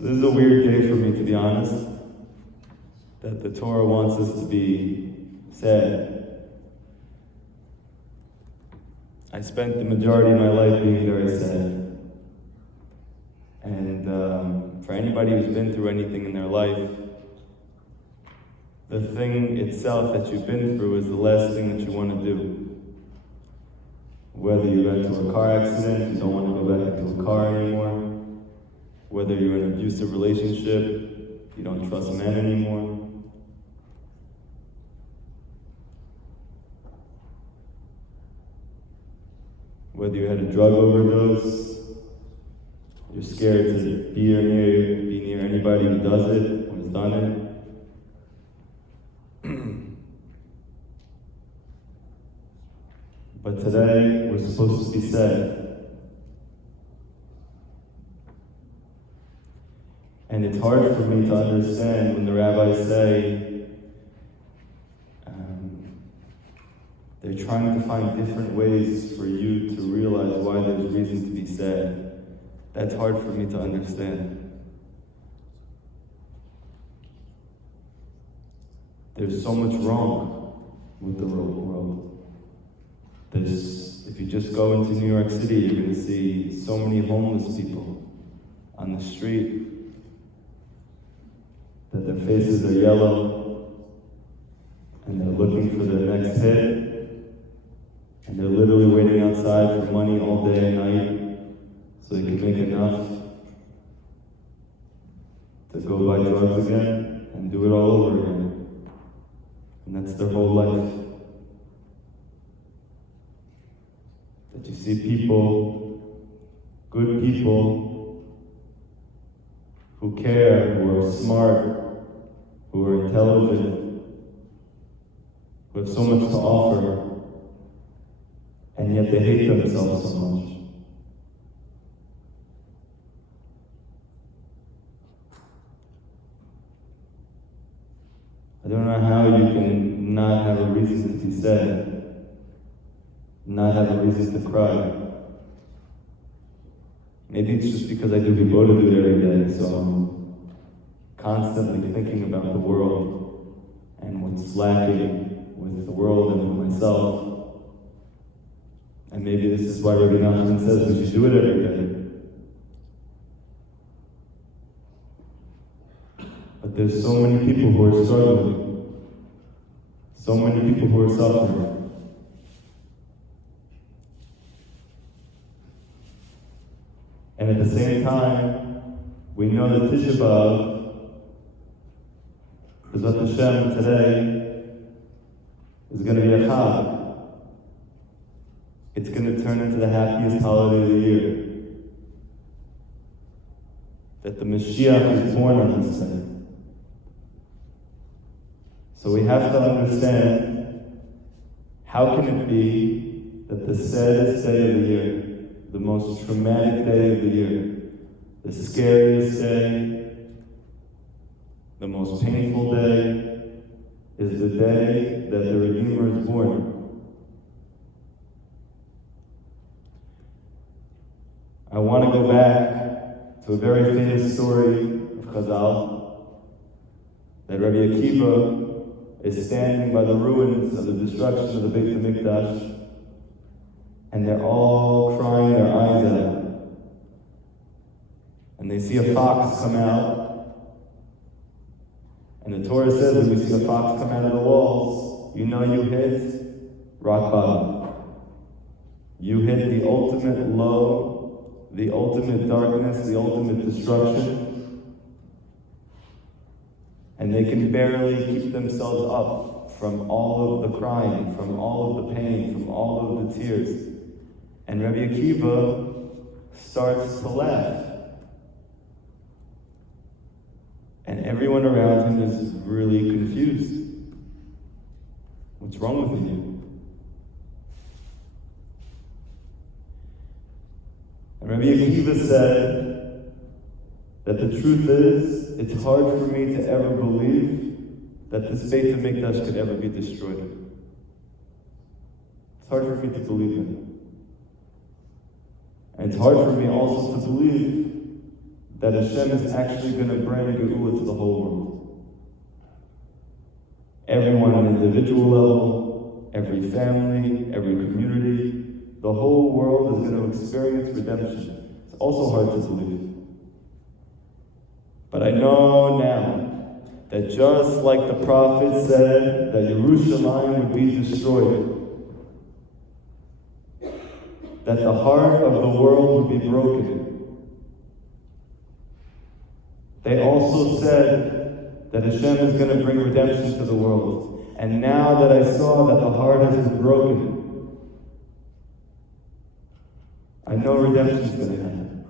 So this is a weird day for me, to be honest, that the Torah wants us to be sad. I spent the majority of my life being very sad. And for anybody who's been through anything in their life, the thing itself that you've been through is the last thing that you want to do. Whether you got into a car accident, you don't want to go back into a car anymore. Whether you're in an abusive relationship, you don't trust men anymore. Whether you had a drug overdose, you're scared to be near anybody who does it or has done it. But today, we're supposed to be sad. And it's hard for me to understand when the rabbis say they're trying to find different ways for you to realize why there's reason to be sad. That's hard for me to understand. There's so much wrong with the world. If you just go into New York City, you're going to see so many homeless people on the street that their faces are yellow and they're looking for their next hit, and they're literally waiting outside for money all day and night so they can make enough to go buy drugs again and do it all over again. And that's their whole life. That you see people, good people, who care, who are smart, who are intelligent, who have so much to offer, and yet they hate themselves so much. I don't know how you can not have a reason to be sad, not have a reason to cry. Maybe it's just because I do Avodah every day, so I'm constantly thinking about the world and what's lacking with the world and with myself. And maybe this is why Rabbi says we should do it every day. But there's so many people who are struggling, so many people who are suffering. And at the same time, we know that Tisha B'Av, B'ezrat Hashem, today is going to be a Chag. It's going to turn into the happiest holiday of the year. That the Mashiach is born on this day. So we have to understand, how can it be that the saddest day of the year, the most traumatic day of the year, the scariest day, the most painful day, is the day that the Redeemer is born. I want to go back to a very famous story of Chazal, that Rabbi Akiva is standing by the ruins of the destruction of the Beit HaMikdash, and they're all crying their eyes out. And they see a fox come out. And the Torah says when we see a fox come out of the walls, you know you hit rock bottom. You hit the ultimate low, the ultimate darkness, the ultimate destruction. And they can barely keep themselves up from all of the crying, from all of the pain, from all of the tears. And Rabbi Akiva starts to laugh. And everyone around him is really confused. What's wrong with you? And Rabbi Akiva said that the truth is, it's hard for me to ever believe that this Beit HaMikdash could ever be destroyed. It's hard for me to believe in. And it's hard for me also to believe that Hashem is actually going to bring Geula to the whole world. Everyone on an individual level, every family, every community, the whole world is going to experience redemption. It's also hard to believe. But I know now that just like the prophet said that Yerushalayim would be destroyed, that the heart of the world would be broken. They also said that Hashem is going to bring redemption to the world. And now that I saw that the heart has been broken, I know redemption is going to happen.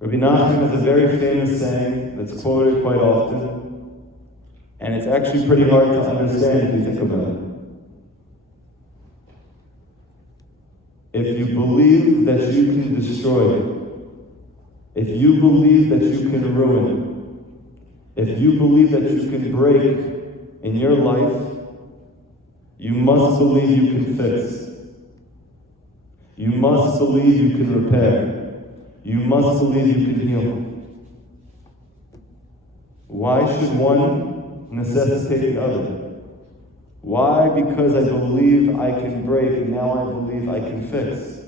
Rabbi Nachman has a very famous saying that's quoted quite often, and it's actually pretty hard to understand if you think about it. If you believe that you can destroy, if you believe that you can ruin, if you believe that you can break in your life, you must believe you can fix. You must believe you can repair. You must believe you can heal. Why should one necessitate the other? Why? Because I believe I can break, now I believe I can fix.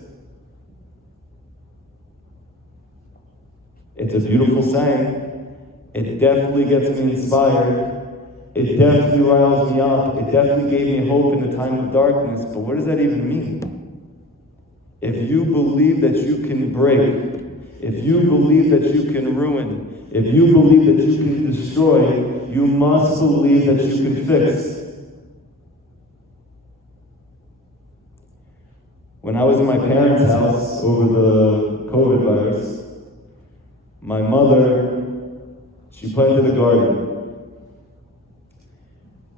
It's a beautiful saying. It definitely gets me inspired. It definitely riles me up. It definitely gave me hope in the time of darkness. But what does that even mean? If you believe that you can break, if you believe that you can ruin, if you believe that you can destroy, you must believe that you can fix. When I was in my parents' house over the COVID virus, my mother, she planted a garden.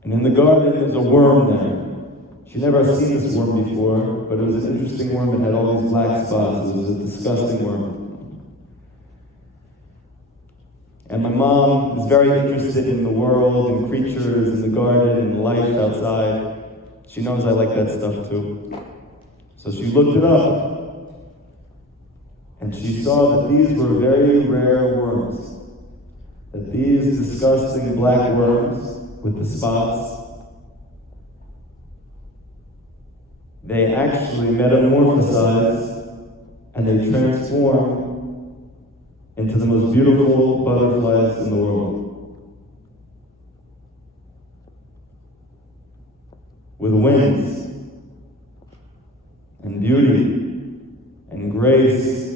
And in the garden, there's a worm there. She never seen this worm before, but it was an interesting worm. It had all these black spots. It was a disgusting worm. And my mom is very interested in the world, in creatures, in the garden, in life outside. She knows I like that stuff too. So she looked it up. And she saw that these were very rare worms. That these disgusting black worms with the spots, they actually metamorphosize and they transform into the most beautiful butterflies in the world. With wings and beauty and grace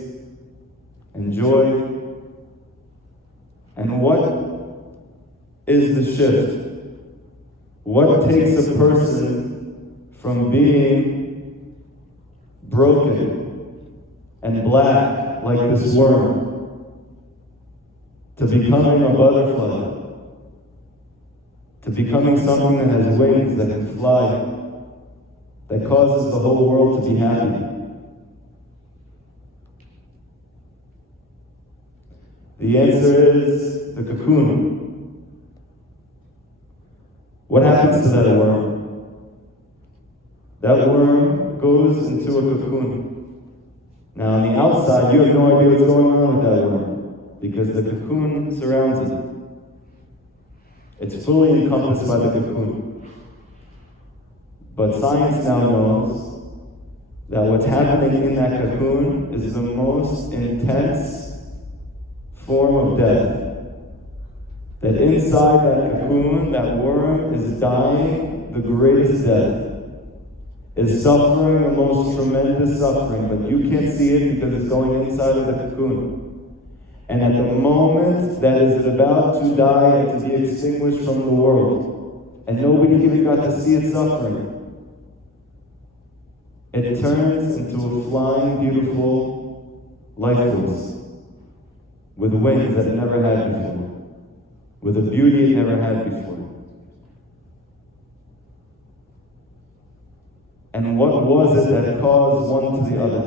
and joy. And what is the shift? What takes a person from being broken and black like this worm to becoming a butterfly, to becoming something that has wings, that can fly, that causes the whole world to be happy? The answer is the cocoon. What happens to that worm? That worm goes into a cocoon. Now on the outside, you have no idea what's going on with that worm, because the cocoon surrounds it. It's fully encompassed by the cocoon. But science now knows that what's happening in that cocoon is the most intense form of death. That inside that cocoon, that worm is dying the greatest death, is suffering the most tremendous suffering, but you can't see it because it's going inside of the cocoon. And at the moment that is about to die and to be extinguished from the world, and nobody even got to see it suffering, it turns into a flying, beautiful life force with wings that it never had before, with a beauty it never had before. And what was it that caused one to the other?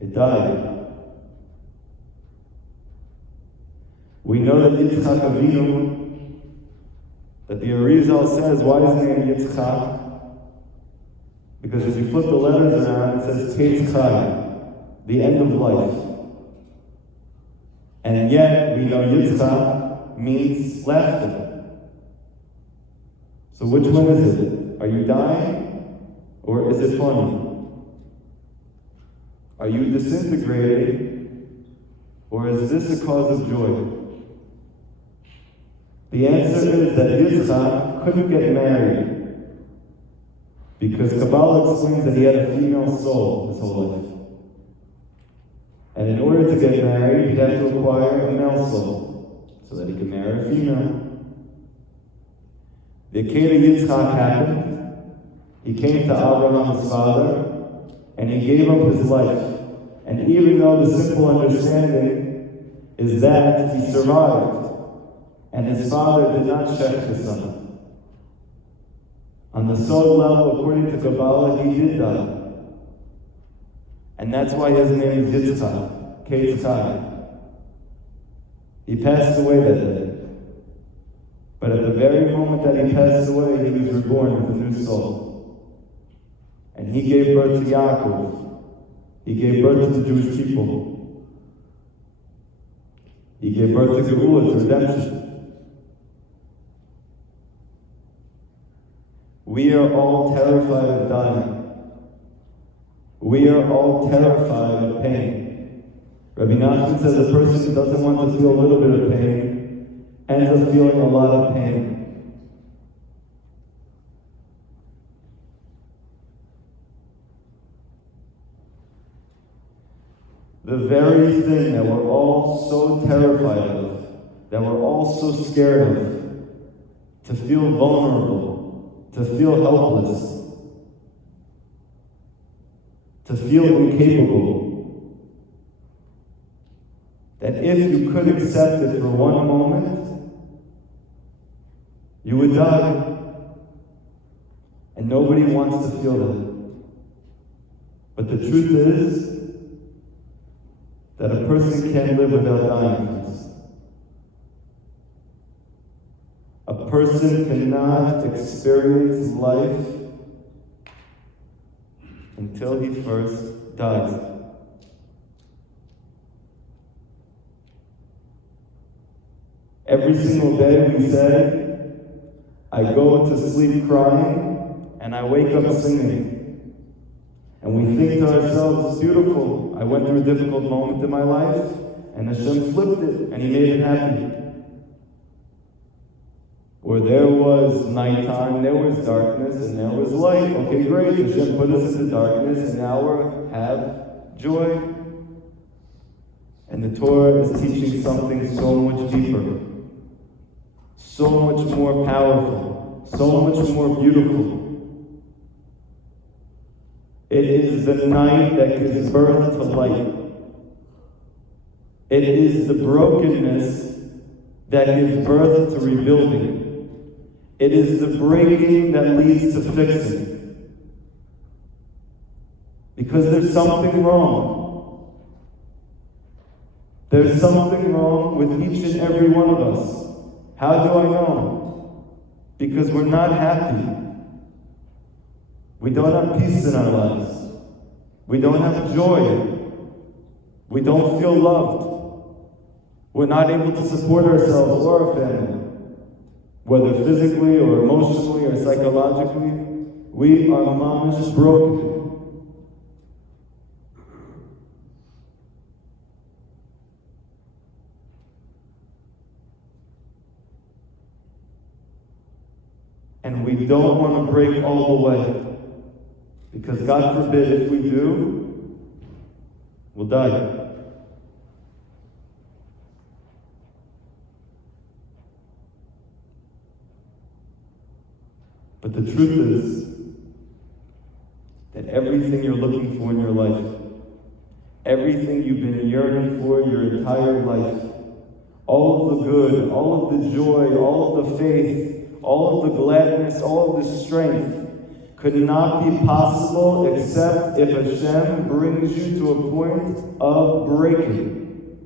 It died. We know that Yitzchak Avinu, that the Arizal says, why is his name Yitzchak? Because if you flip the letters around, it says Tetz Chai, the end of life. And yet, we know Yitzchak means laughter. So which one is it? Are you dying? Or is it funny? Are you disintegrating? Or is this a cause of joy? The answer is that Yitzchak couldn't get married because Kabbalah explains that he had a female soul his whole life. And in order to get married, he'd have to acquire a male soul so that he could marry a female. The Akedah Yitzchak happened. He came to Abraham, his father, and he gave up his life. And even though the simple understanding is that he survived, and his father did not shech his son. On the soul level, according to Kabbalah, he did die. And that's why his name is Yitzchak, Ketz Chai. He passed away that day. But at the very moment that he passed away, he was reborn with a new soul. And he gave birth to Yaakov. He gave birth to the Jewish people. He gave birth to Geula, to redemption. We are all terrified of dying. We are all terrified of pain. Rabbi Nachman says a person who doesn't want to feel a little bit of pain ends up feeling a lot of pain. The very thing that we're all so terrified of, that we're all so scared of, to feel vulnerable, to feel helpless, to feel incapable, that if you could accept it for one moment, you would die. And nobody wants to feel that. But the truth is that a person can't live without dying. A person cannot experience life until he first dies. Every single day we say, I go to sleep crying and I wake up singing. And we think to ourselves, beautiful, I went through a difficult moment in my life and Hashem flipped it and He made it happy. Or there was nighttime, there was darkness, and there was light. Okay, great, Hashem put us into darkness, and now we have joy. And the Torah is teaching something so much deeper, so much more powerful, so much more beautiful. It is the night that gives birth to light. It is the brokenness that gives birth to rebuilding. It is the breaking that leads to fixing. Because there's something wrong. There's something wrong with each and every one of us. How do I know? Because we're not happy. We don't have peace in our lives. We don't have joy. We don't feel loved. We're not able to support ourselves or our family. Whether physically or emotionally or psychologically, we are mamash broken. And we don't want to break all the way. Because God forbid if we do, we'll die. But the truth is that everything you're looking for in your life, everything you've been yearning for your entire life, all of the good, all of the joy, all of the faith, all of the gladness, all of the strength, could not be possible except if Hashem brings you to a point of breaking.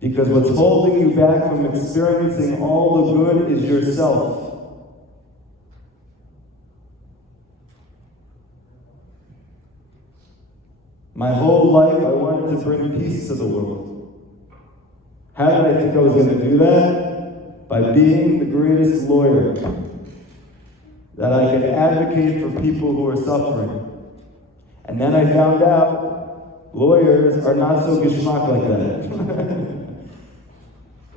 Because what's holding you back from experiencing all the good is yourself. My whole life I wanted to bring peace to the world. How did I think I was going to do that? By being the greatest lawyer. That I could advocate for people who are suffering. And then I found out lawyers are not so geschmack like that.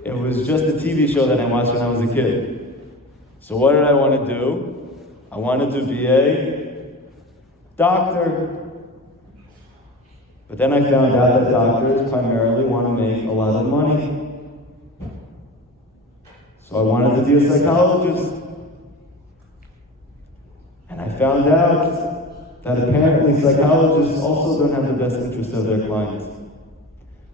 It was just a TV show that I watched when I was a kid. So what did I want to do? I wanted to be a doctor. But then I found out that doctors primarily want to make a lot of money. So I wanted to be a psychologist. And I found out that apparently psychologists also don't have the best interest of their clients.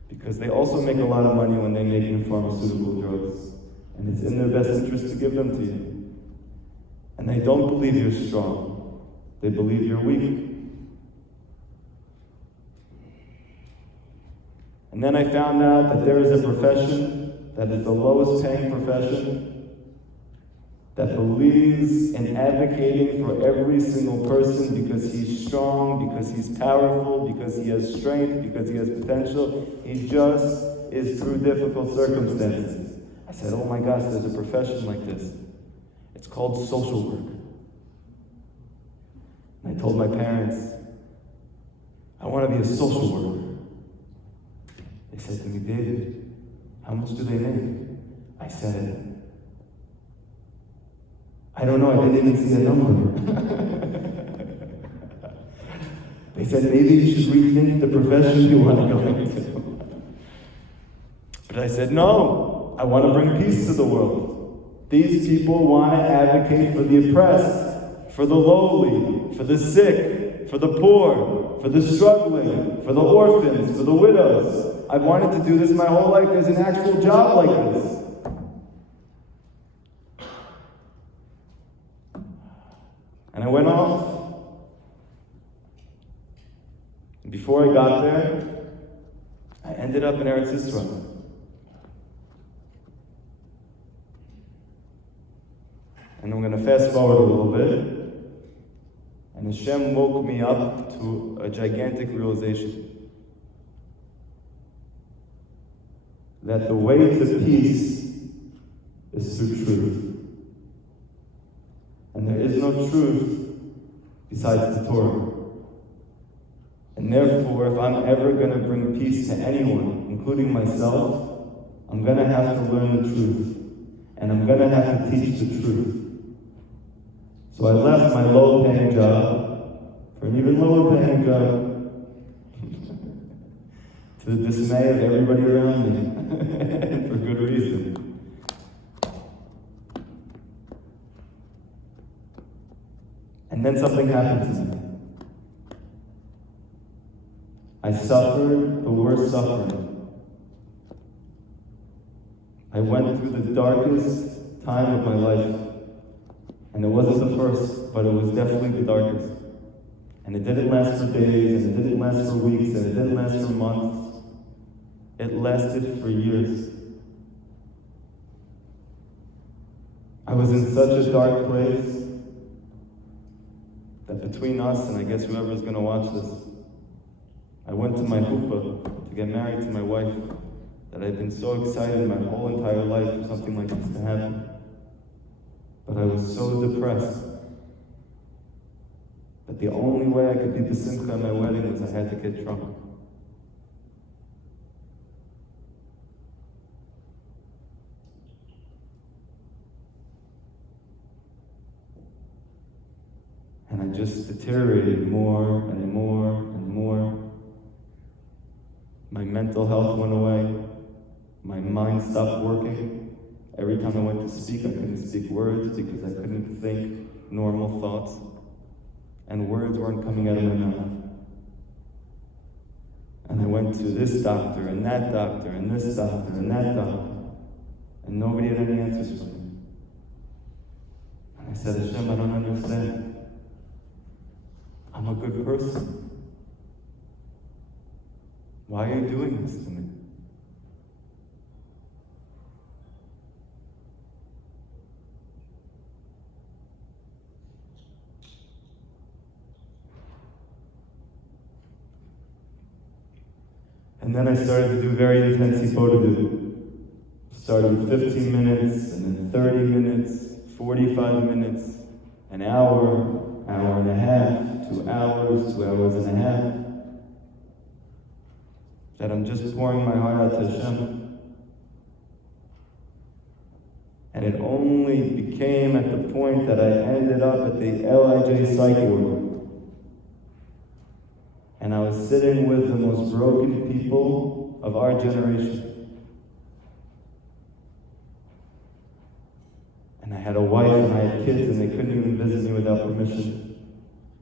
Because they also make a lot of money when they make new pharmaceutical drugs. And it's in their best interest to give them to you. And they don't believe you're strong. They believe you're weak. And then I found out that there is a profession that is the lowest paying profession that believes in advocating for every single person because he's strong, because he's powerful, because he has strength, because he has potential. He just is through difficult circumstances. I said, oh my gosh, there's a profession like this. It's called social work. And I told my parents, I want to be a social worker. They said to me, David, how much do they make? I said, I don't know, I didn't even see a number. They said, maybe you should rethink the profession you want to go into. But I said, no, I want to bring peace to the world. These people want to advocate for the oppressed, for the lowly, for the sick, for the poor, for the struggling, for the orphans, for the widows. I've wanted to do this my whole life. There's an actual job like this. And I went off. And before I got there, I ended up in Eretz Yisrael. And I'm going to fast forward a little bit. And Hashem woke me up to a gigantic realization. That the way to peace is through truth. And there is no truth besides the Torah. And therefore, if I'm ever going to bring peace to anyone, including myself, I'm going to have to learn the truth. And I'm going to have to teach the truth. So I left my low-paying job for an even lower-paying job, to the dismay of everybody around me, for good reason. And then something happened to me. I suffered the worst suffering. I went through the darkest time of my life. And it wasn't the first, but it was definitely the darkest. And it didn't last for days, and it didn't last for weeks, and it didn't last for months. It lasted for years. I was in such a dark place that between us, and I guess whoever's going to watch this, I went to my chuppah to get married to my wife, that I'd been so excited my whole entire life for something like this to happen. But I was so depressed that the only way I could be b'simcha at my wedding was I had to get drunk. And I just deteriorated more and more and more. My mental health went away. My mind stopped working. Every time I went to speak, I couldn't speak words because I couldn't think normal thoughts. And words weren't coming out of my mouth. And I went to this doctor, and that doctor, and this doctor, and that doctor. And nobody had any answers for me. And I said, Hashem, I don't understand. I'm a good person. Why are you doing this to me? And then I started to do very intense hippotative. Started with 15 minutes, and then 30 minutes, 45 minutes, an hour, hour and a half, 2 hours, 2 hours and a half. That I'm just pouring my heart out to Hashem. And it only became at the point that I ended up at the LIJ psych ward. And I was sitting with the most broken people of our generation. And I had a wife and I had kids and they couldn't even visit me without permission.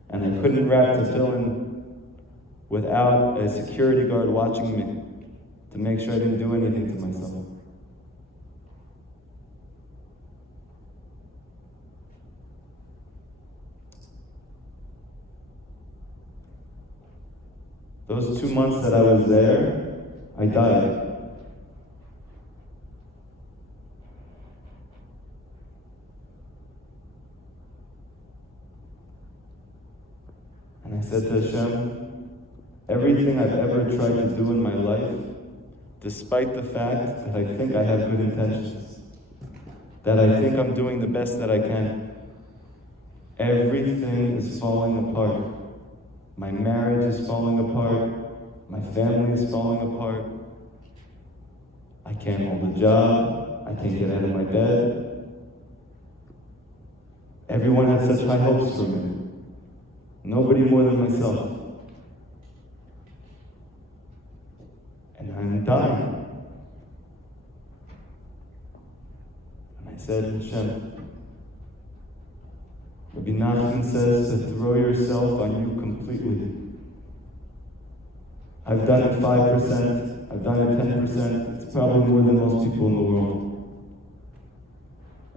And I couldn't wrap the fill-in without a security guard watching me to make sure I didn't do anything to myself. Those 2 months that I was there, I died. And I said to Hashem, everything I've ever tried to do in my life, despite the fact that I think I have good intentions, that I think I'm doing the best that I can, everything is falling apart. My marriage is falling apart. My family is falling apart. I can't hold a job. I can't get out of my bed. Everyone had such high hopes for me. Nobody more than myself. And I'm dying. And I said, Hashem, Rabbi Nachman says to throw yourself on you completely. I've done it 5%, I've done it 10%, it's probably more than most people in the world.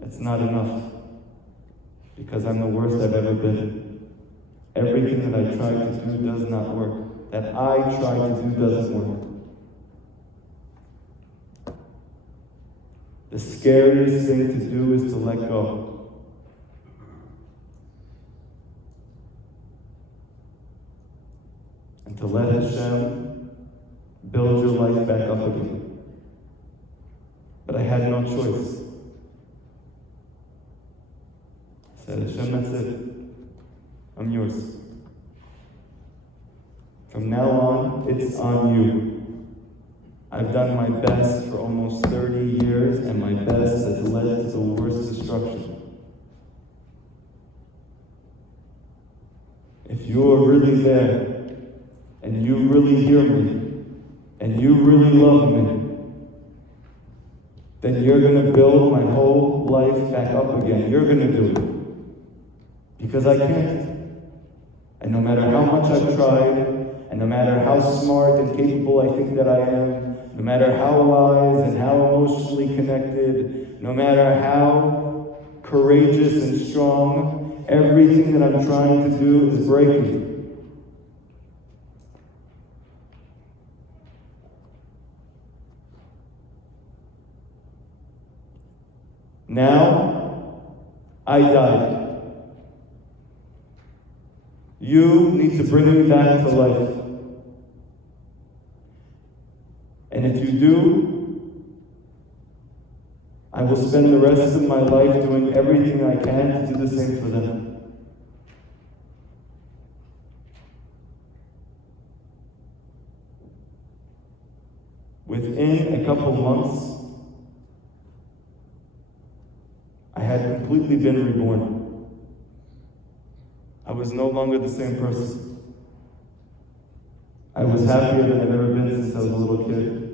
It's not enough, because I'm the worst I've ever been. Everything that I try to do does not work. That I try to do doesn't work. The scariest thing to do is to let go. And to let Hashem build your life back up again. But I had no choice. I said, Hashem, that's it. I'm yours. From now on, it's on you. I've done my best for almost 30 years, and my best has led to the worst destruction. If you are really there, and you really hear me, and you really love me, then you're going to build my whole life back up again. You're going to do it. Because I can't. And no matter how much I've tried, and no matter how smart and capable I think that I am, no matter how wise and how emotionally connected, no matter how courageous and strong, everything that I'm trying to do is breaking. Now, I died. You need to bring me back to life. And if you do, I will spend the rest of my life doing everything I can to do the same for them. Within a couple months, I had completely been reborn. I was no longer the same person. I was happier than I've ever been since I was a little kid.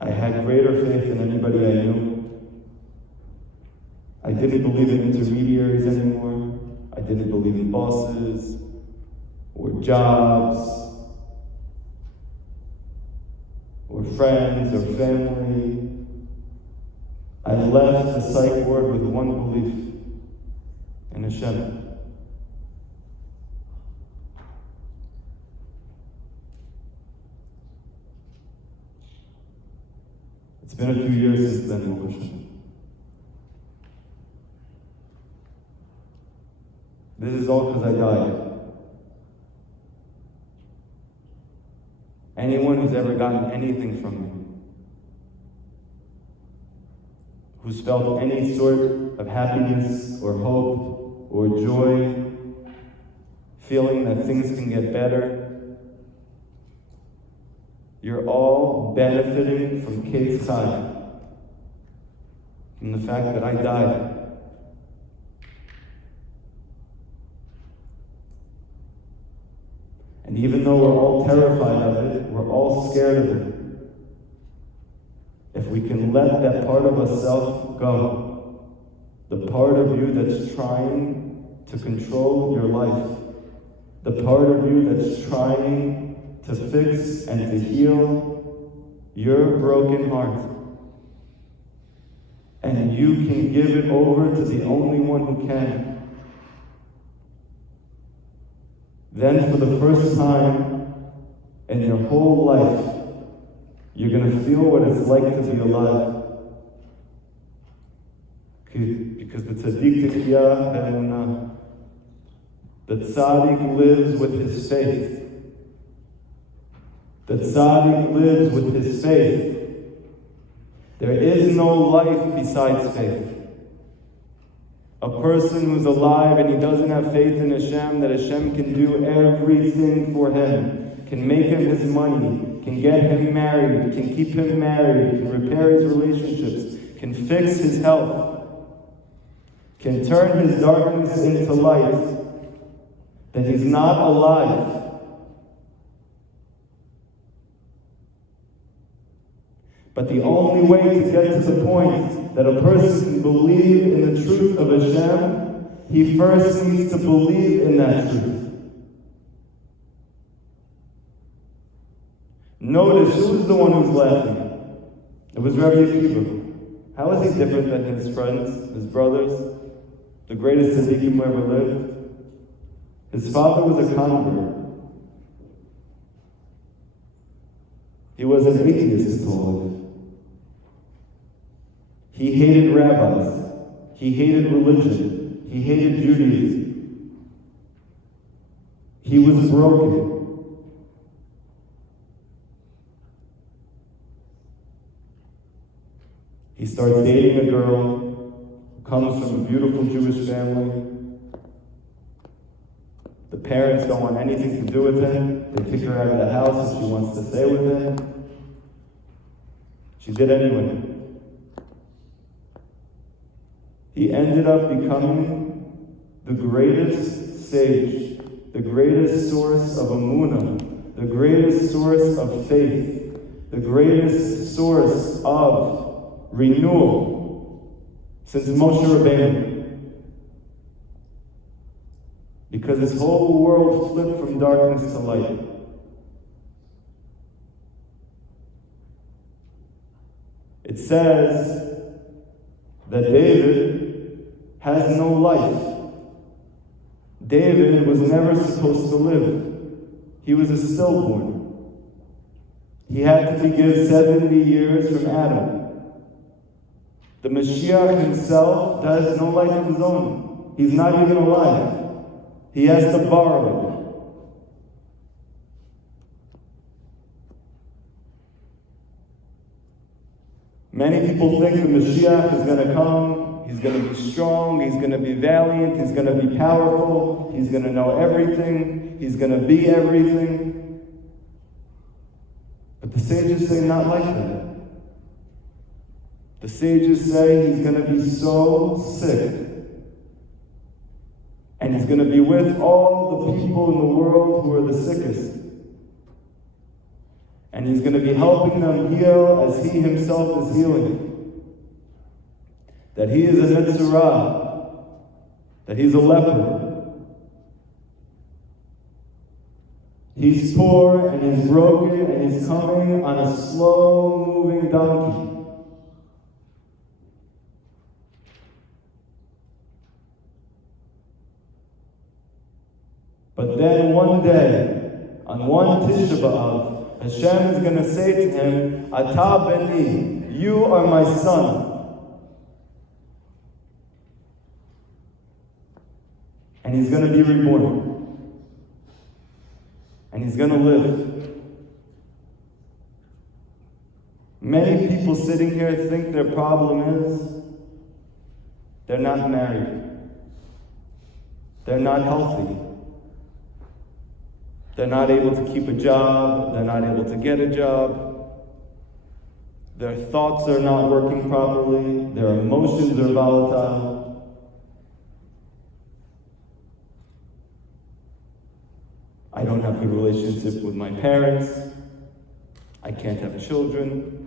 I had greater faith than anybody I knew. I didn't believe in intermediaries anymore. I didn't believe in bosses or jobs or friends or family. I left the psych ward with one belief, in Hashem. It's been a few years since then, Hashem. This is all because I died. Anyone who's ever gotten anything from me, who's felt any sort of happiness or hope or joy, feeling that things can get better, you're all benefiting from Kate's Chai, from the fact that I died. And even though we're all terrified of it, we're all scared of it, if we can let that part of ourselves go, the part of you that's trying to control your life, the part of you that's trying to fix and to heal your broken heart, and you can give it over to the only one who can, then for the first time in your whole life, you're going to feel what it's like to be alive. Because the tzaddik techiyah and the tzaddik lives with his faith. The tzaddik lives with his faith. There is no life besides faith. A person who's alive and he doesn't have faith in Hashem, that Hashem can do everything for him, can make him his money, can get him married, can keep him married, can repair his relationships, can fix his health, can turn his darkness into light, then he's not alive. But the only way to get to the point that a person can believe in the truth of Hashem, he first needs to believe in that truth. Notice who was the one who's laughing. It was Rabbi Akiva. How is he different than his friends, his brothers, the greatest tzaddikim who ever lived? His father was a convert. He was an atheist, told. He hated rabbis. He hated religion. He hated Judaism. He was broken. He starts dating a girl who comes from a beautiful Jewish family. The parents don't want anything to do with him. They kick her out of the house and she wants to stay with him. She did anyway. He ended up becoming the greatest sage, the greatest source of emunah, the greatest source of faith, the greatest source of renewal since Moshe Rabbeinu. Because his whole world flipped from darkness to light. It says that David has no life. David was never supposed to live. He was a stillborn. He had to be given 70 years from Adam. The Mashiach himself has no life of his own. He's not even alive. He has to borrow it. Many people think the Mashiach is going to come, he's going to be strong, he's going to be valiant, he's going to be powerful, he's going to know everything, he's going to be everything. But the sages say not like that. The sages say he's going to be so sick, and he's going to be with all the people in the world who are the sickest. And he's going to be helping them heal as he himself is healing. That he is a Mitzvah, that he's a leper. He's poor and he's broken and he's coming on a slow-moving donkey. But then one day, on one Tisha B'Av, Hashem is going to say to him, Ata beni, you are my son. And he's going to be reborn. And he's going to live. Many people sitting here think their problem is they're not married. They're not healthy. They're not able to keep a job. They're not able to get a job. Their thoughts are not working properly. Their emotions are volatile. I don't have a good relationship with my parents. I can't have children.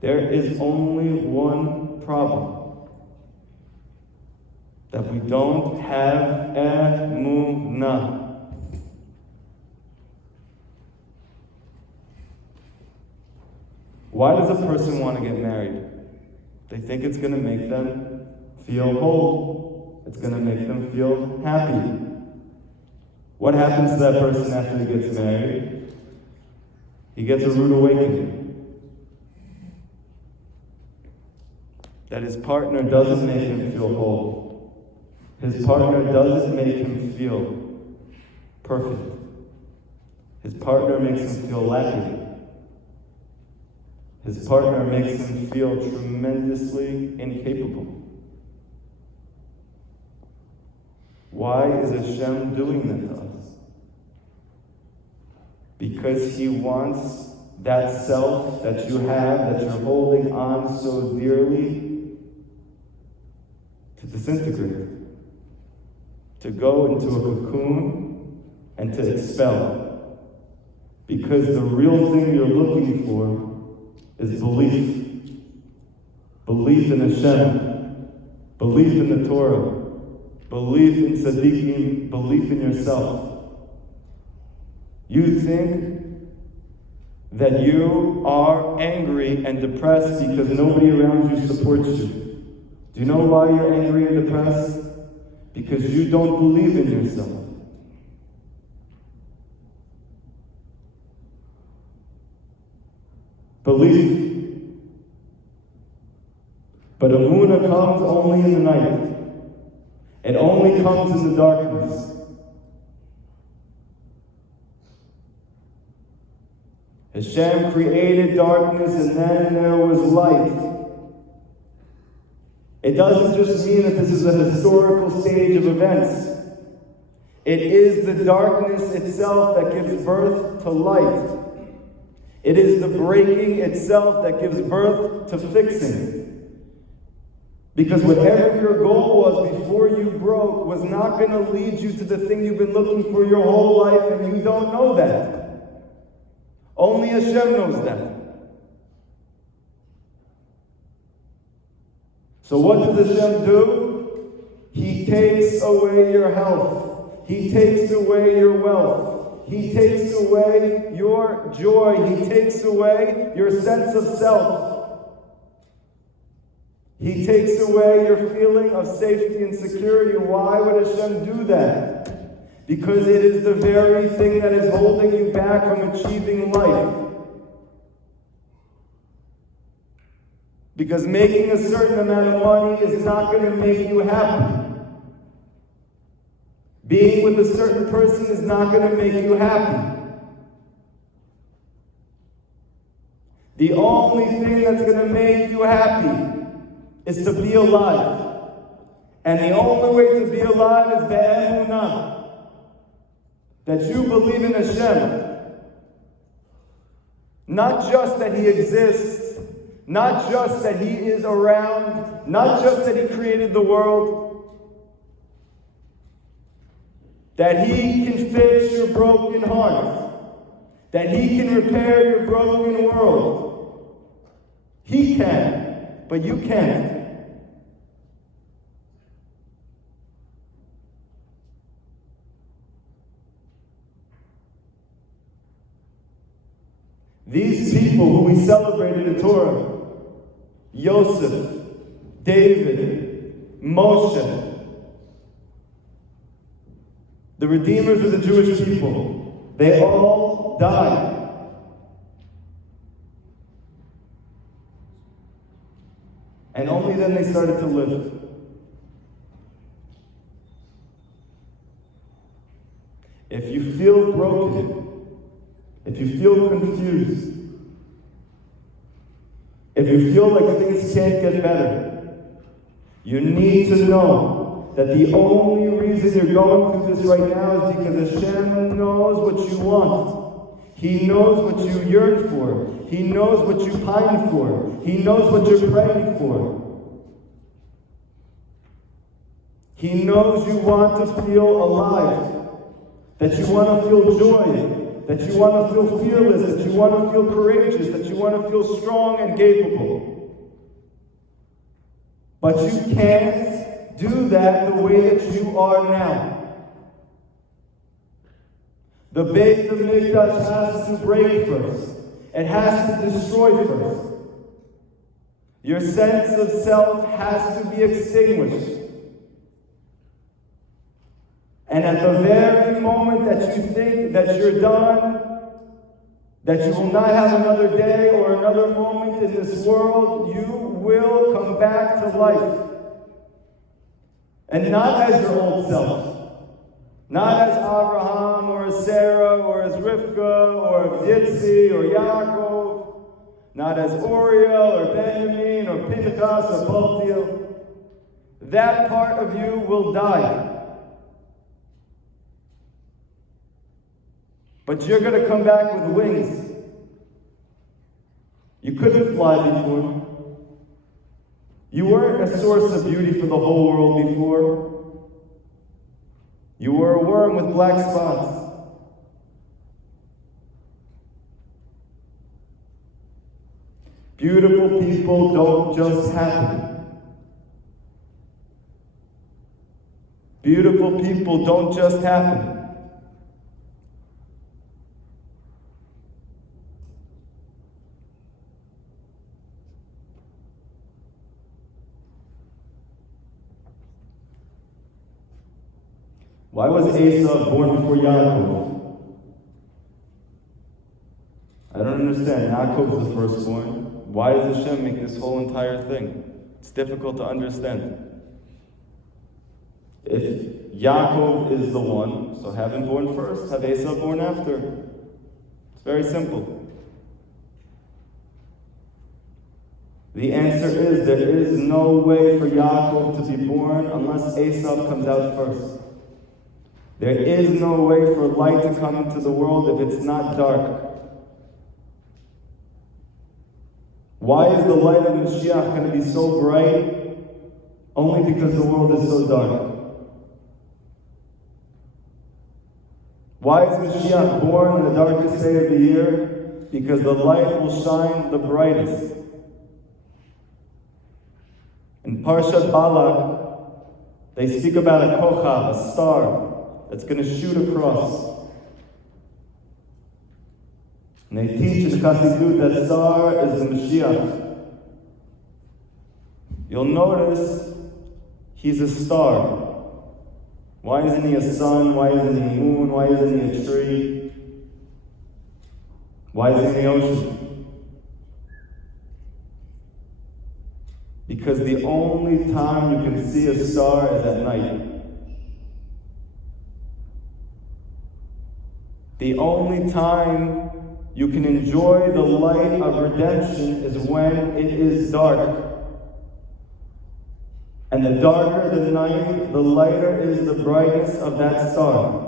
There is only one problem. That we don't have emunah. Why does a person want to get married? They think it's going to make them feel whole. It's going to make them feel happy. What happens to that person after he gets married? He gets a rude awakening. That his partner doesn't make him feel whole. His partner doesn't make him feel perfect. His partner makes him feel lacking. His partner makes him feel tremendously incapable. Why is Hashem doing that to us? Because He wants that self that you have, that you're holding on so dearly, to disintegrate, to go into a cocoon and to expel. Because the real thing you're looking for is belief. Belief in Hashem. Belief in the Torah. Belief in tzaddikim. Belief in yourself. You think that you are angry and depressed because nobody around you supports you. Do you know why you're angry and depressed? Because you don't believe in yourself. Belief. But emunah comes only in the night. It only comes in the darkness. Hashem created darkness and then there was light. It doesn't just mean that this is a historical stage of events. It is the darkness itself that gives birth to light. It is the breaking itself that gives birth to fixing. Because whatever your goal was before you broke was not going to lead you to the thing you've been looking for your whole life, and you don't know that. Only Hashem knows that. So what does Hashem do? He takes away your health. He takes away your wealth. He takes away your joy. He takes away your sense of self. He takes away your feeling of safety and security. Why would Hashem do that? Because it is the very thing that is holding you back from achieving life. Because making a certain amount of money is not going to make you happy. Being with a certain person is not going to make you happy. The only thing that's going to make you happy is to be alive. And the only way to be alive is be'emunah. That you believe in Hashem. Not just that He exists, not just that He is around, not just that He created the world, that He can fix your broken heart, that He can repair your broken world. He can, but you can't. These people who we celebrated in Torah, Yosef, David, Moshe, the redeemers of the Jewish people, they all died. And only then they started to live. If you feel broken, if you feel confused, if you feel like things can't get better, you need to know that the only reason you're going through this right now is because Hashem knows what you want. He knows what you yearn for. He knows what you pine for. He knows what you're praying for. He knows you want to feel alive, that you want to feel joy, that you want to feel fearless, that you want to feel courageous, that you want to feel strong and capable. But you can't do that the way that you are now. The Beit HaMikdash has to break first. It has to destroy first. Your sense of self has to be extinguished. And at the very moment that you think that you're done, that you will not have another day or another moment in this world, you will come back to life. And not as your old self. Not as Abraham or as Sarah or as Rivka or as Yitzi or Yaakov. Not as Uriel or Benjamin or Pinchas or Paltiel. That part of you will die. But you're going to come back with wings. You couldn't fly before. You weren't a source of beauty for the whole world before. You were a worm with black spots. Beautiful people don't just happen. Beautiful people don't just happen. Why was Esau born before Yaakov? I don't understand. Yaakov's the firstborn. Why does Hashem make this whole entire thing? It's difficult to understand. If Yaakov is the one, so have him born first, have Esau born after. It's very simple. The answer is there is no way for Yaakov to be born unless Esau comes out first. There is no way for light to come into the world if it's not dark. Why is the light of Mashiach going to be so bright? Only because the world is so dark. Why is Mashiach born in the darkest day of the year? Because the light will shine the brightest. In Parshat Balak, they speak about a kochav, a star, that's going to shoot across. And they teach in Chassidut that star is the Mashiach. You'll notice he's a star. Why isn't he a sun? Why isn't he a moon? Why isn't he a tree? Why isn't he the ocean? Because the only time you can see a star is at night. The only time you can enjoy the light of redemption is when it is dark. And the darker the night, the lighter is the brightness of that star.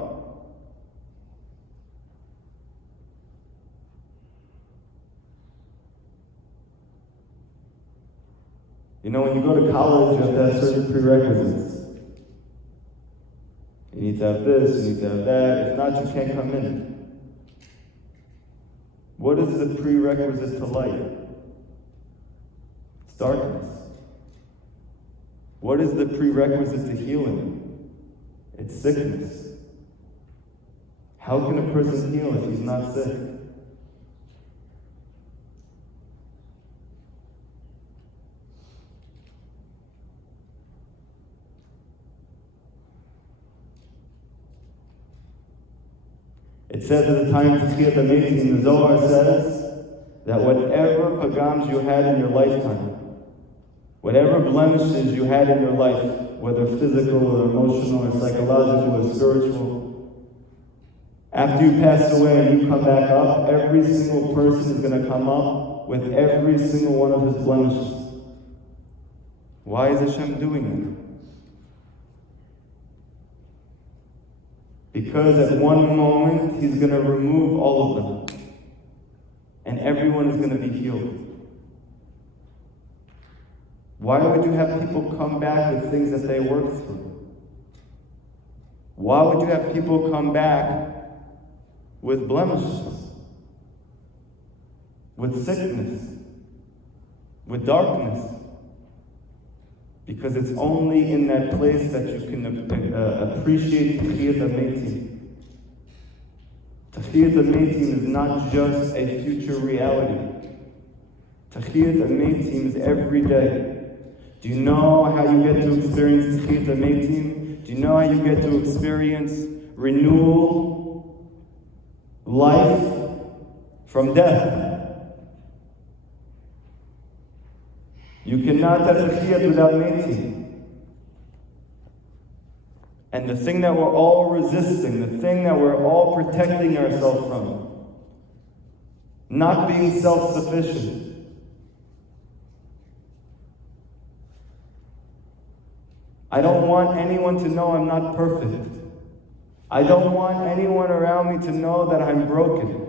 You know, when you go to college, you have to have certain prerequisites. You need to have this, you need to have that. If not, you can't come in. What is the prerequisite to light? It's darkness. What is the prerequisite to healing? It's sickness. How can a person heal if he's not sick? It says at the time of Tisha B'Av, the Zohar says that whatever pagams you had in your lifetime, whatever blemishes you had in your life, whether physical or emotional or psychological or spiritual, after you pass away and you come back up, every single person is going to come up with every single one of his blemishes. Why is Hashem doing that? Because at one moment, he's going to remove all of them. And everyone is going to be healed. Why would you have people come back with things that they worked through? Why would you have people come back with blemishes, with sickness, with darkness? Because it's only in that place that you can appreciate Techiyat HaMeitim. Techiyat HaMeitim is not just a future reality. Techiyat HaMeitim is every day. Do you know how you get to experience Techiyat HaMeitim? Do you know how you get to experience renewal, life from death? You cannot have Techiyat without Meitim. And the thing that we're all resisting, the thing that we're all protecting ourselves from, not being self-sufficient. I don't want anyone to know I'm not perfect. I don't want anyone around me to know that I'm broken.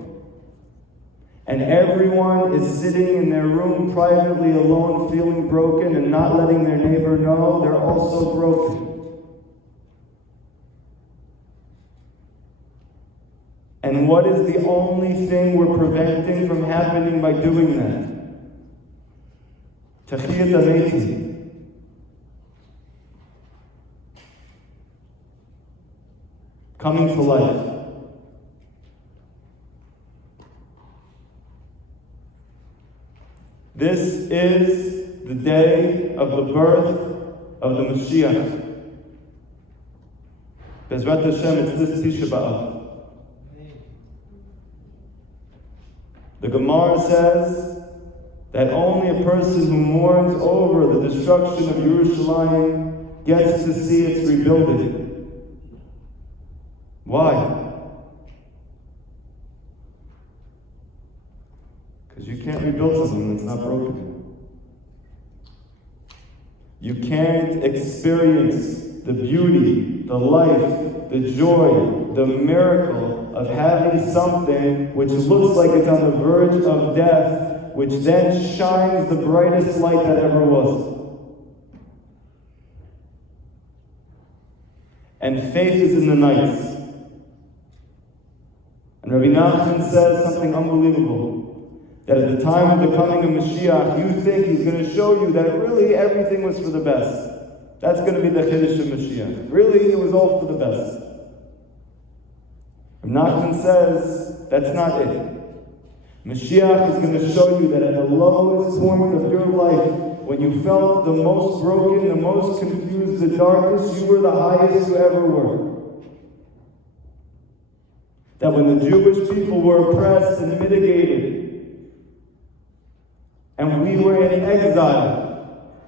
And everyone is sitting in their room privately alone, feeling broken and not letting their neighbor know they're also broken. And what is the only thing we're preventing from happening by doing that? Techiyat HaMeitim. Coming to life. This is the day of the birth of the Mashiach. Bezrat Hashem, it's this Tisha B'Av. The Gemara says that only a person who mourns over the destruction of Yerushalayim gets to see its rebuilding. Why? Because you can't rebuild something that's not broken. You can't experience the beauty, the life, the joy, the miracle of having something which looks like it's on the verge of death, which then shines the brightest light that ever was. And faith is in the nights. And Rabbi Nachman says something unbelievable. That at the time of the coming of Mashiach, you think he's going to show you that really everything was for the best. That's going to be the Chiddush of Mashiach. Really, it was all for the best. Rabbi Nachman says, that's not it. Mashiach is going to show you that at the lowest point of your life, when you felt the most broken, the most confused, the darkest, you were the highest you ever were. That when the Jewish people were oppressed and mitigated, and we were in exile,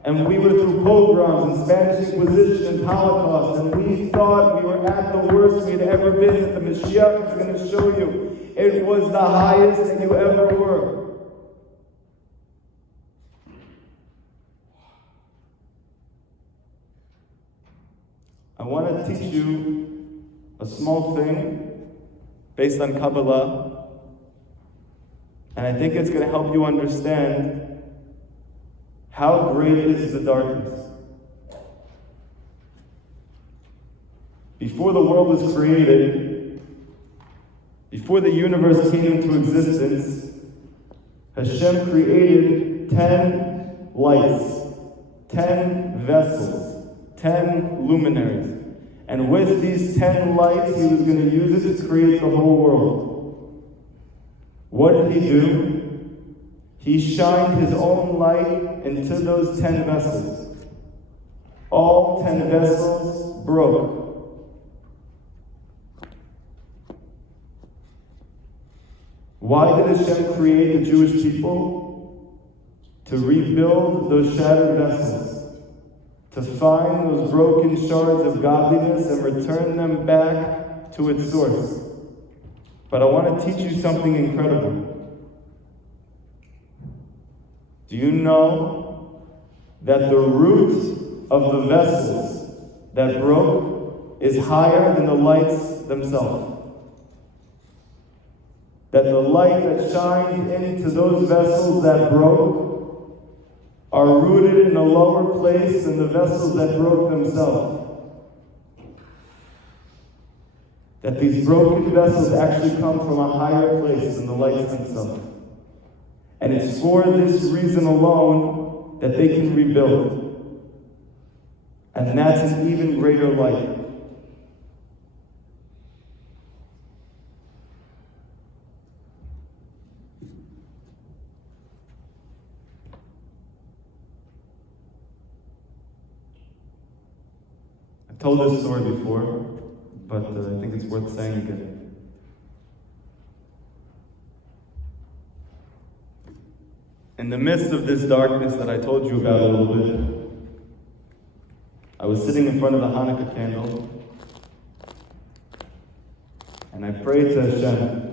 and we were through pogroms and Spanish Inquisition and Holocaust, and we thought we were at the worst we had ever been, that the Mashiach is going to show you it was the highest that you ever were. I want to teach you a small thing based on Kabbalah, and I think it's going to help you understand how great is the darkness. Before the world was created, before the universe came into existence, Hashem created 10 lights, 10 vessels, 10 luminaries. And with these 10 lights, he was going to use it to create the whole world. What did he do? He shined his own light into those 10 vessels. All 10 vessels broke. Why did Hashem create the Jewish people? To rebuild those shattered vessels. To find those broken shards of godliness and return them back to its source. But I want to teach you something incredible. Do you know that the root of the vessels that broke is higher than the lights themselves? That the light that shined into those vessels that broke are rooted in a lower place than the vessels that broke themselves. That these broken vessels actually come from a higher place than the lights themselves. And it's for this reason alone that they can rebuild. And that's an even greater light. I've told this story before, but I think it's worth saying again. In the midst of this darkness that I told you about a little bit, I was sitting in front of the Hanukkah candle, and I prayed to Hashem.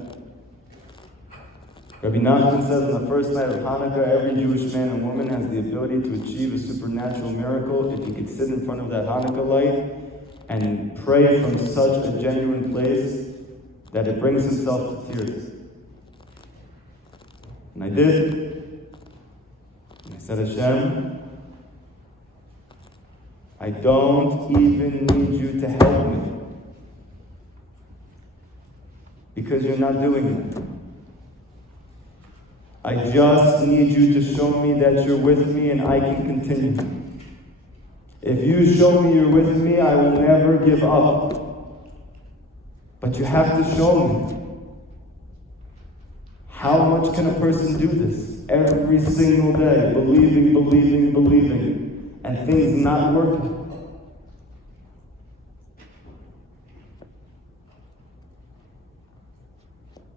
Rabbi Nachman says on the first night of Hanukkah, every Jewish man and woman has the ability to achieve a supernatural miracle if he could sit in front of that Hanukkah light and pray from such a genuine place that it brings himself to tears. And I did. And I said, Hashem, I don't even need you to help me, because you're not doing it. I just need you to show me that you're with me and I can continue. If you show me you're with me, I will never give up. But you have to show me. How much can a person do this? Every single day, believing, believing, believing, and things not working.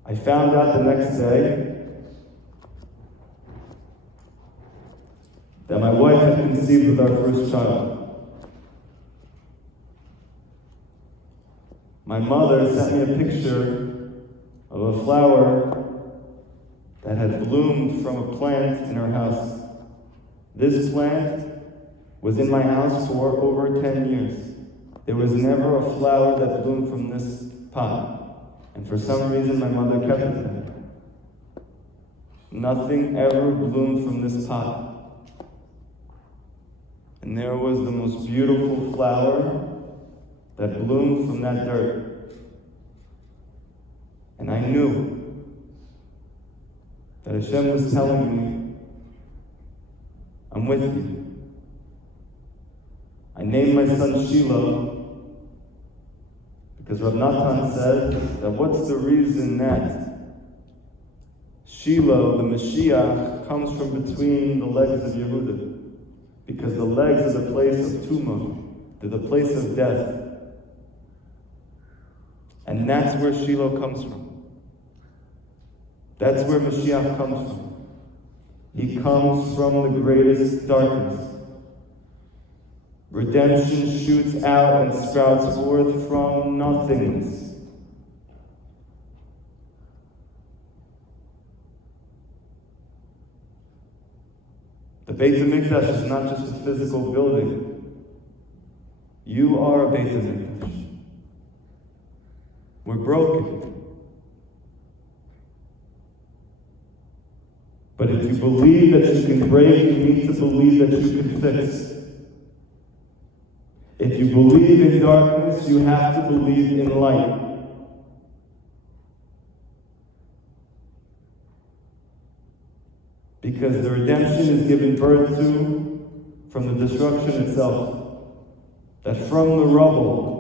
I found out the next day that my wife had conceived with our first child. My mother sent me a picture of a flower that had bloomed from a plant in her house. This plant was in my house for over 10 years. There was never a flower that bloomed from this pot. And for some reason, my mother kept it there. Nothing ever bloomed from this pot. And there was the most beautiful flower that bloomed from that dirt. And I knew that Hashem was telling me, I'm with you. I named my son Shiloh because Rav Natan said that what's the reason that Shiloh, the Mashiach, comes from between the legs of Yehuda? Because the legs are the place of Tumah. They're the place of death. And that's where Shiloh comes from. That's where Mashiach comes from. He comes from the greatest darkness. Redemption shoots out and sprouts forth from nothingness. The Beit HaMikdash is not just a physical building. You are a Beit HaMikdash. We're broken. But if you believe that you can break, you need to believe that you can fix. If you believe in darkness, you have to believe in light. Because the redemption is given birth to from the destruction itself. That from the rubble,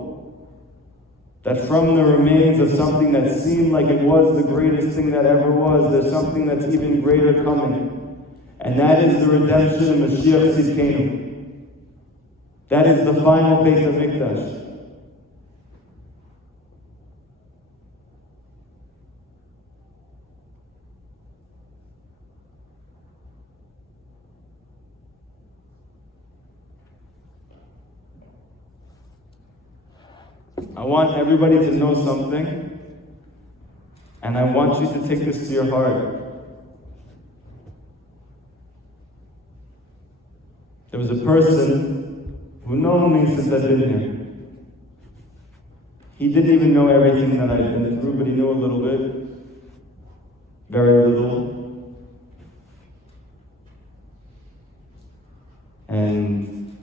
that from the remains of something that seemed like it was the greatest thing that ever was, there's something that's even greater coming. And that is the redemption of Mashiach Tzidkenu. That is the final Beit HaMikdash. I want everybody to know something, and I want you to take this to your heart. There was a person who known me since I've been here. He didn't even know everything that I've been through, but he knew a little bit. Very little. And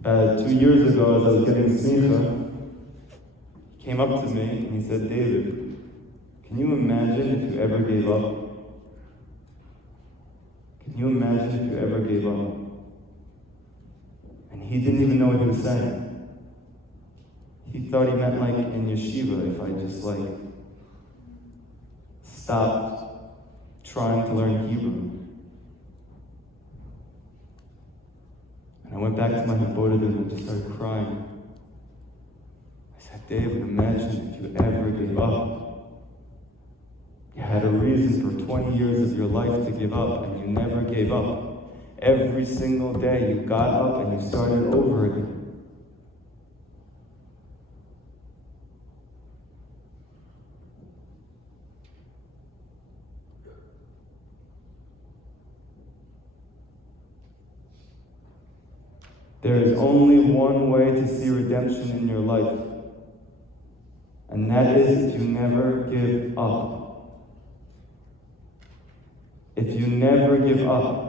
about 2 years ago, as I was getting smicha, he came up to me and he said, David, can you imagine if you ever gave up? Can you imagine if you ever gave up? And he didn't even know what he was saying. He thought he meant like in yeshiva, if I just like stopped trying to learn Hebrew. And I went back to my Havodah and just started crying. I said, David, imagine if you ever gave up. You had a reason for 20 years of your life to give up, and you never gave up. Every single day you got up and you started over again. There is only one way to see redemption in your life, and that is if you never give up. If you never give up,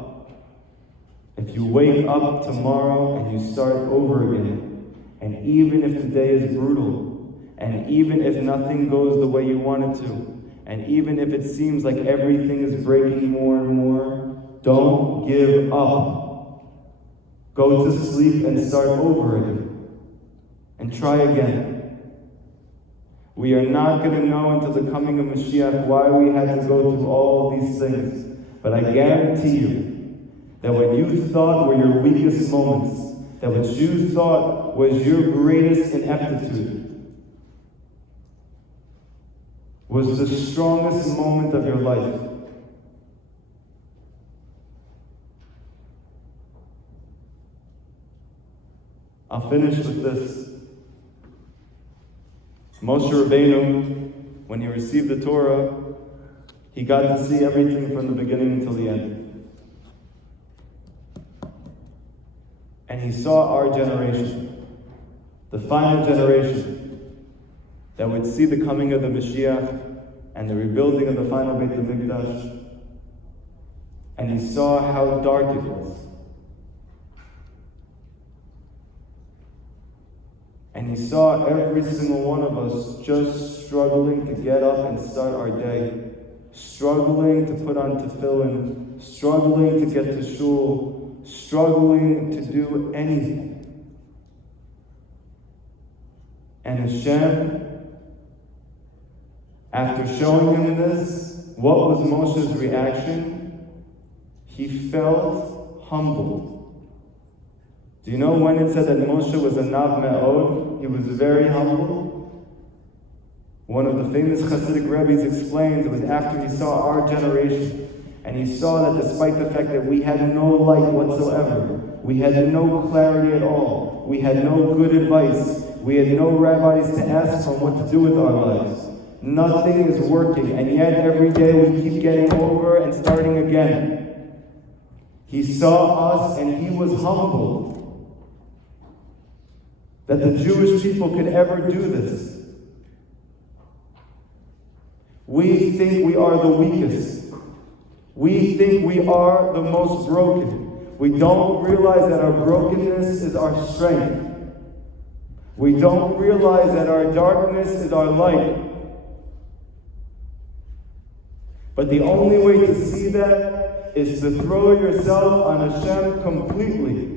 if you wake up tomorrow and you start over again, and even if the day is brutal, and even if nothing goes the way you want it to, and even if it seems like everything is breaking more and more, don't give up. Go to sleep and start over again. And try again. We are not going to know until the coming of Mashiach why we had to go through all these things. But I guarantee you that what you thought were your weakest moments, that what you thought was your greatest ineptitude, was the strongest moment of your life. I'll finish with this. Moshe Rabbeinu, when he received the Torah, he got to see everything from the beginning until the end. And he saw our generation, the final generation, that would see the coming of the Mashiach and the rebuilding of the final Beit HaMikdash. And he saw how dark it was. And he saw every single one of us just struggling to get up and start our day, struggling to put on tefillin, struggling to get to shul, struggling to do anything. And Hashem, after showing him this, what was Moshe's reaction? He felt humbled. Do you know when it said that Moshe was a Nav Me'od? He was very humble. One of the famous Hasidic rabbis explains it was after he saw our generation, and he saw that despite the fact that we had no light whatsoever, we had no clarity at all, we had no good advice, we had no rabbis to ask from what to do with our lives. Nothing is working, and yet every day we keep getting over and starting again. He saw us and he was humbled that the Jewish people could ever do this. We think we are the weakest. We think we are the most broken. We don't realize that our brokenness is our strength. We don't realize that our darkness is our light. But the only way to see that is to throw yourself on Hashem completely.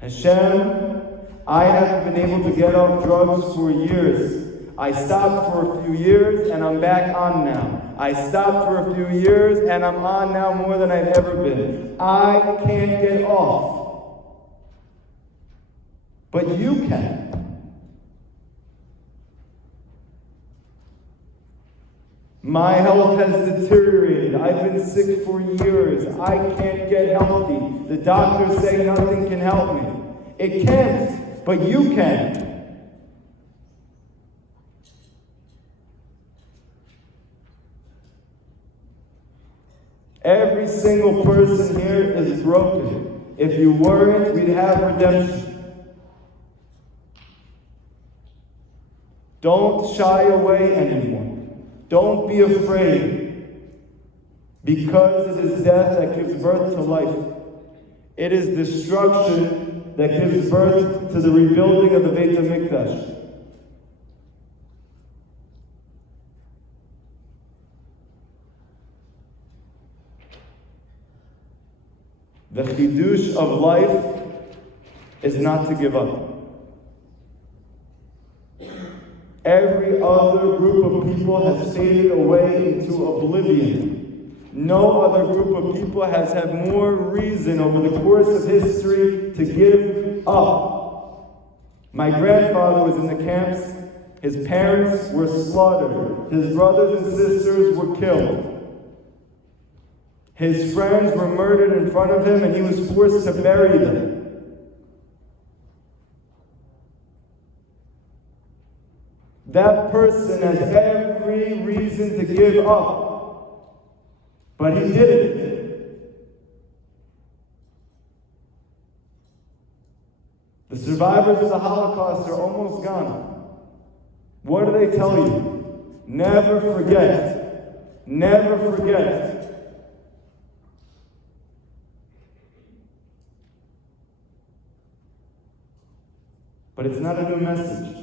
Hashem, I haven't been able to get off drugs for years. I stopped for a few years and I'm back on now. I stopped for a few years and I'm on now more than I've ever been. I can't get off. But you can. My health has deteriorated. I've been sick for years. I can't get healthy. The doctors say nothing can help me. It can't, but you can. Every single person here is broken. If you weren't, we'd have redemption. Don't shy away anymore. Don't be afraid. Because it is death that gives birth to life. It is destruction that gives birth to the rebuilding of the Beit HaMikdash. The chidush of life is not to give up. Every other group of people has faded away into oblivion. No other group of people has had more reason over the course of history to give up. My grandfather was in the camps. His parents were slaughtered. His brothers and sisters were killed. His friends were murdered in front of him, and he was forced to bury them. That person has every reason to give up, but he didn't. The survivors of the Holocaust are almost gone. What do they tell you? Never forget. Never forget. But it's not a new message.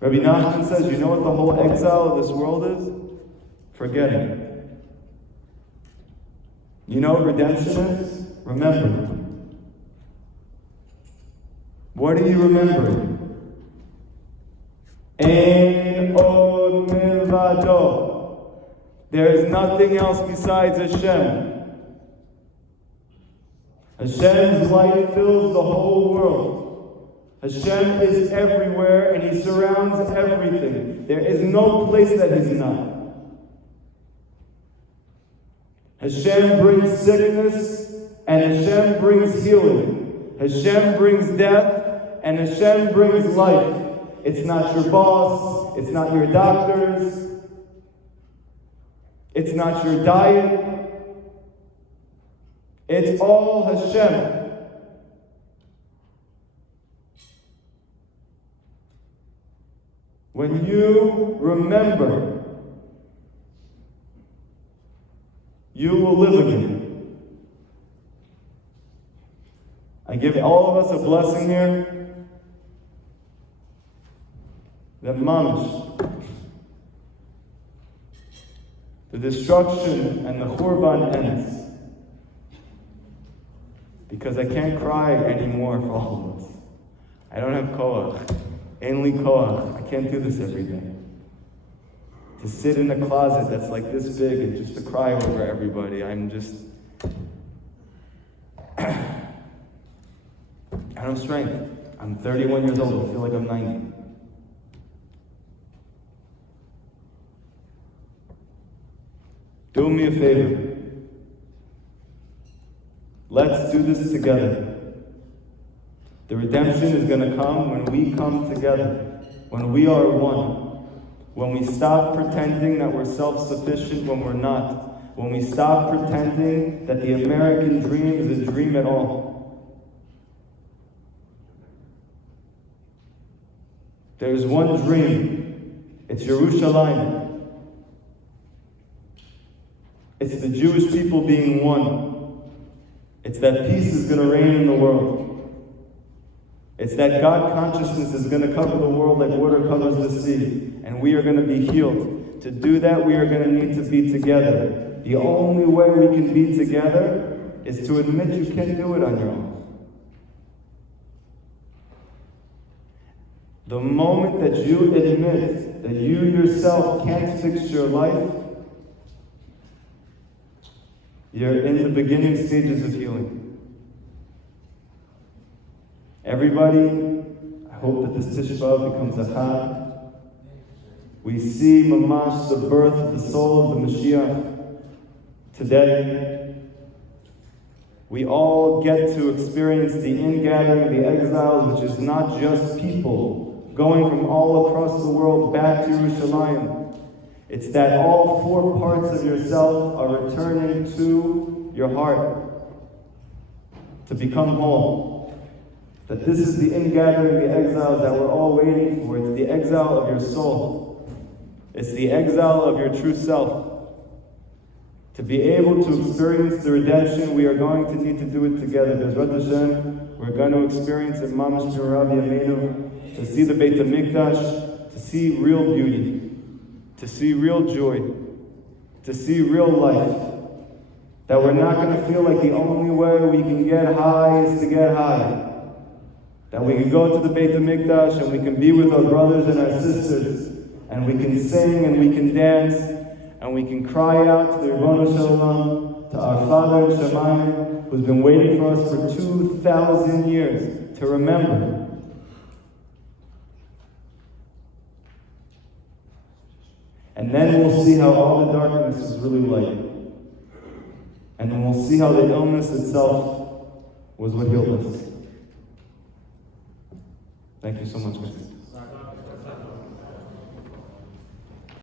Rabbi Nachman says, you know what the whole exile of this world is? Forgetting. You know what redemption is? Remembering. What are you remembering? Ein od milvado. There is nothing else besides Hashem. Hashem's light fills the whole world. Hashem is everywhere and He surrounds everything. There is no place that He's not. Hashem brings sickness and Hashem brings healing. Hashem brings death and Hashem brings life. It's not your boss. It's not your doctors. It's not your diet. It's all Hashem. When you remember, you will live again. I give all of us a blessing here that mamish, the destruction and the churban ends. Because I can't cry anymore for all of us. I don't have koach. Ainli koach. I can't do this every day. To sit in a closet that's like this big and just to cry over everybody, I'm just... I don't have strength. I'm 31 years old. I feel like I'm 90. Do me a favor. Let's do this together. The redemption is going to come when we come together, when we are one, when we stop pretending that we're self-sufficient when we're not, when we stop pretending that the American dream is a dream at all. There's one dream. It's Yerushalayim. It's the Jewish people being one. It's that peace is going to reign in the world. It's that God consciousness is going to cover the world like water covers the sea, and we are going to be healed. To do that, we are going to need to be together. The only way we can be together is to admit you can't do it on your own. The moment that you admit that you yourself can't fix your life, you're in the beginning stages of healing. Everybody, I hope that this Tisha B'Av becomes a chag. We see mamash the birth of the soul of the Mashiach today. We all get to experience the ingathering of the exiles, which is not just people going from all across the world back to Yerushalayim. It's that all four parts of yourself are returning to your heart to become whole. That this is the ingathering, the exiles that we're all waiting for. It's the exile of your soul. It's the exile of your true self. To be able to experience the redemption, we are going to need to do it together. Bezrat Hashem, we're going to experience it, Mamash Rabbi Amenu, to see the Beit HaMikdash, to see real beauty, to see real joy, to see real life. That we're not going to feel like the only way we can get high is to get high. That we can go to the Beit HaMikdash and we can be with our brothers and our sisters, and we can sing and we can dance, and we can cry out to the Ribono Shel Olam, to our Father in Shemayim, who's been waiting for us for 2,000 years to remember. And then we'll see how all the darkness is really light. And then we'll see how the illness itself was what healed us. Thank you so much, guys.